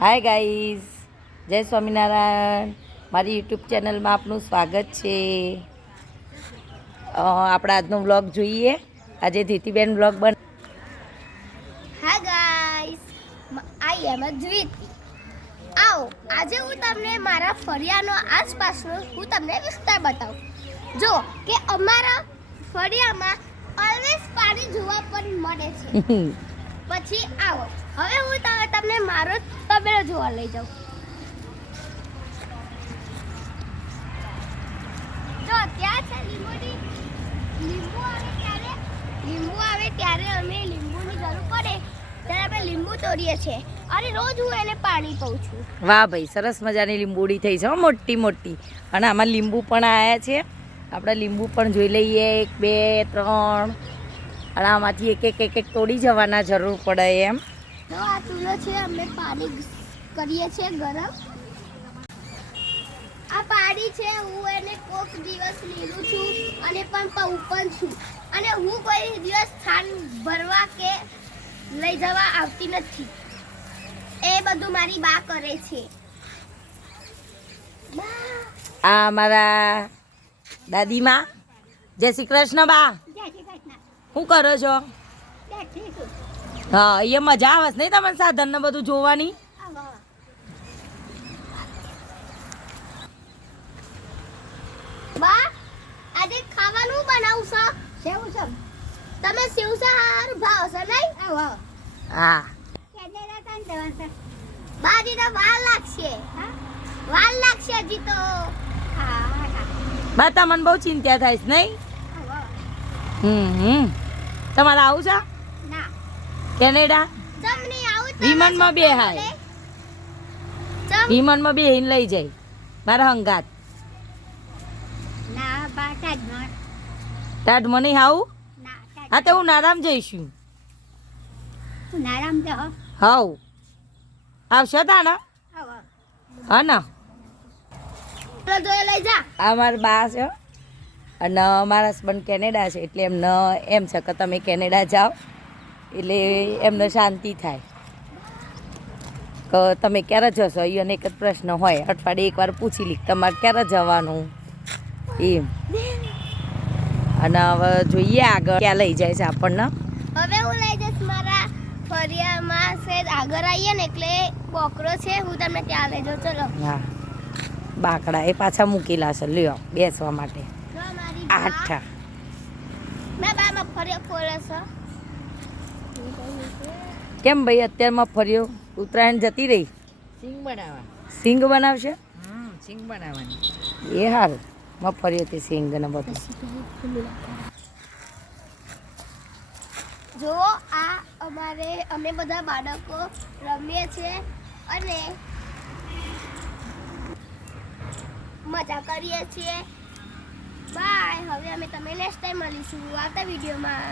Hi guys, જય સ્વામિનારાયણ. મારી YouTube ચેનલમાં આપનું સ્વાગત છે. આપણા આજનો વ્લોગ જોઈએ. આજે ધીતીબેન વ્લોગ હાય ગાઈસ, આઈ એમ દ્વિતિ. આવો આજે હું તમને મારા ફળિયાનો આસપાસનો વિસ્તાર બતાવું. જો કે અમારા ફળિયામાં ઓલવેઝ પાણી જોવા પણ મળે છે. પછી આવો હવે હું તમને મારો તબેલો જોવા લઈ જાઉં. જો ત્યાં છે લીંબુ આવે ત્યારે અમે લીંબુની જરૂર પડે ત્યારે અમે લીંબુ તોડીએ છીએ અને રોજ હું એને પાણી પાઉં છું. વાહ ભાઈ, સરસ મજાની લીંબુડી થઈ છે, મોટી મોટી. અને આમાં લીંબુ પણ આવ્યા છે. આપણે લીંબુ પણ જોઈ લઈએ, 1 2 3. અને આમાંથી એક તોડી જવાના જરૂર પડે એમ. તો આ ચૂલો છે, અમે પાણી કરીએ છીએ ગરમ. આ પાણી છે, હું એને કોક દિવસ લીધું છું અને પણ પાઉં પણ છું. અને હું કોઈ દિવસ સ્થાન ભરવા કે લઈ જવા આવતી નથી. એ બધું મારી બા કરે છે. આ મારા દાદીમાં. જય શ્રી કૃષ્ણ બા. શું કરો છો? હા, અહીંયા મજા આવે છે નહીં તમને સાધન ને બધું જોવાની? બા, આજે ખાવાનું બનાવું છો? સેવ છે. તમે સેવ સારું ભાવ છે નહીં? હા. બાજી તો વાર લાગશે. વાર લાગશે હજી તો. બા, તમને બહુ ચિંતા થાય છે નહીં? તમારે આવું છે ના કેનેડા? જમની આવું વિમાનમાં બે હાય, વિમાનમાં બે લઈ જાય મારા હંગાત. ના બાટા જ તાજ મને આવું. હા, તો હું નારામ જઈશું. નારામ તો હાઉ આવશે તા ને? હા ને. જોઈ લઈ જા. આ મારા બા છે અને મારા હસબન્ડ કેનેડા છે, એટલે એમને એમ છે કે તમે કેનેડા જાઓ એટલે એમને શાંતિ થાય કે તમે ક્યારે જશો. એને એક જ પ્રશ્ન હોય, અઠવાડિયે એકવાર પૂછી લી તમારે ક્યારે જવાનું એમ. અને હવે જોઈએ આગળ ક્યાં લઈ જાય છે આપણને. હવે હું લઈ જઈશ મારા ફળિયામાં છે. આગળ આવીએ ને એટલે બોકરો છે, હું તમને ત્યાં લઈ જાઉં. ચલો. હા, બાકડા એ પાછા મૂકેલા છે, લ્યો બેસવા માટે. આઠા ના બા મગફળીઓ ફોડે છે. કેમ ભાઈ, અત્યારમાં ફર્યો ઉત્તરાયણ જતી રહી? સિંગ બનાવશે. સિંગ બનાવવાની. એ હારું, મગફળીઓ તે સિંગ ને બધું. જો આ અમે બધા બાળકો રમીએ છીએ અને મજા કરીએ છીએ. બાય. હવે અમે તમને નેક્સ્ટ ટાઈમ મળીશું આવતા વિડીયોમાં.